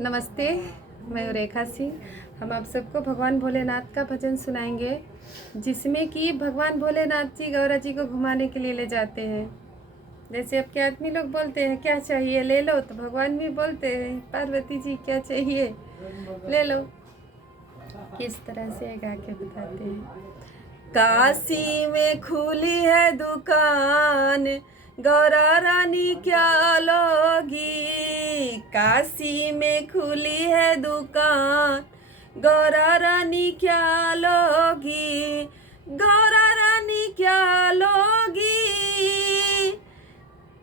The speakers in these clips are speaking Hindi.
नमस्ते, मैं रेखा सिंह। हम आप सबको भगवान भोलेनाथ का भजन सुनाएंगे, जिसमें कि भगवान भोलेनाथ जी गौरा जी को घुमाने के लिए ले जाते हैं। जैसे अब के आदमी लोग बोलते हैं क्या चाहिए ले लो, तो भगवान भी बोलते हैं पार्वती जी क्या चाहिए ले लो। किस तरह से गा के बताते हैं। काशी में खुली है दुकान, गौरा रानी क्या लोगी। काशी में खुली है दुकान, गौरा रानी क्या लोगी। गौरा रानी क्या लोगी,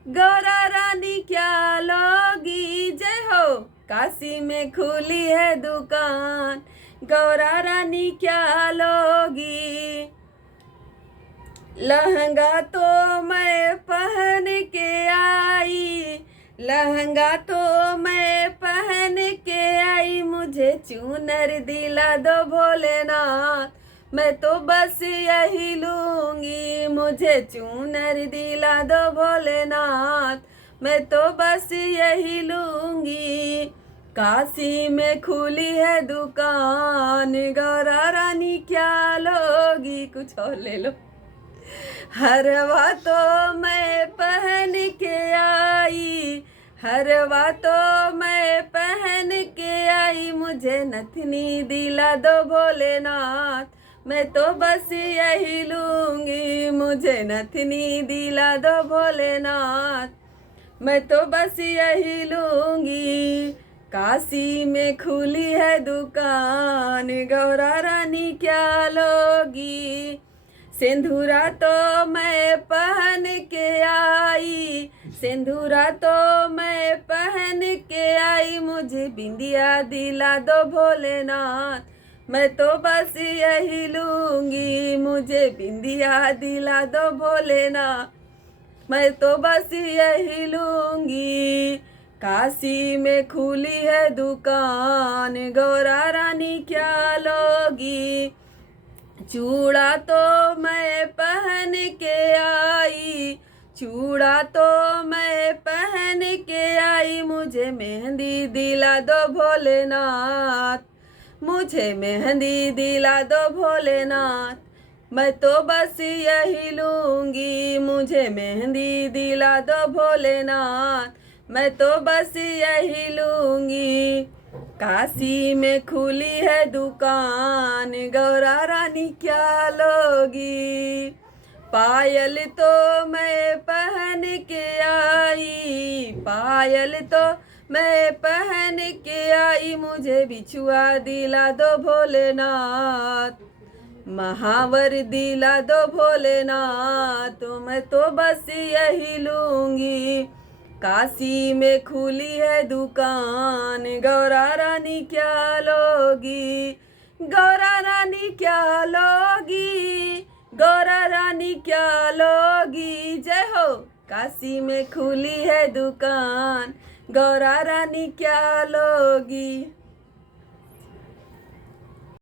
गौरा रानी क्या लोगी। जय हो। काशी में खुली है दुकान, गौरा रानी क्या लोगी। लहंगा तो मैं पहन के आई, लहंगा तो मैं पहन के आई। मुझे चूनर दिला दो भोलेनाथ, मैं तो बस यही लूंगी। मुझे चूनर दिला दो भोलेनाथ, मैं तो बस यही लूंगी। काशी में खुली है दुकान, गौरा रानी क्या लोगी। कुछ और ले लो। हरवा तो मैं पहन के आई, हरवा तो मैं पहन के आई। मुझे नथनी दिला दो भोलेनाथ, मैं तो बस यही लूंगी। मुझे नथनी दिला दो भोलेनाथ, मैं तो बस यही लूंगी। काशी में खुली है दुकान, गौरा रानी क्या लोगी। सिंदूरा तो मैं पहन के आई, सिंदूरा तो मैं पहन के आई। मुझे बिंदिया दिला दो भोलेनाथ, मैं तो बस यही लूंगी। मुझे बिंदिया दिला दो भोलेनाथ, मैं तो बस यही लूंगी। काशी में खुली है दुकान, गौरा रानी क्या लोगी। चूड़ा तो मैं पहन के आई, चूड़ा तो मैं पहन के आई। मुझे मेहंदी दिला दो भोलेनाथ, मुझे मेहंदी दिला दो भोलेनाथ, मैं तो बस यही लूंगी। मुझे मेहंदी दिला दो भोलेनाथ, मैं तो बस यही लूंगी। काशी में खुली है दुकान, गौरा रानी क्या लोगी। पायल तो मैं पहन के आई, पायल तो मैं पहन के आई। मुझे बिछुआ दिला दो भोलेनाथ, महावर दिला दो भोलेनाथ, मैं तो बस यही लूंगी। काशी में खुली है दुकान, गौरा रानी क्या लोगी। गौरा रानी क्या लोगी, गौरा रानी क्या लोगी। जय हो। काशी में खुली है दुकान, गौरा रानी क्या लोगी।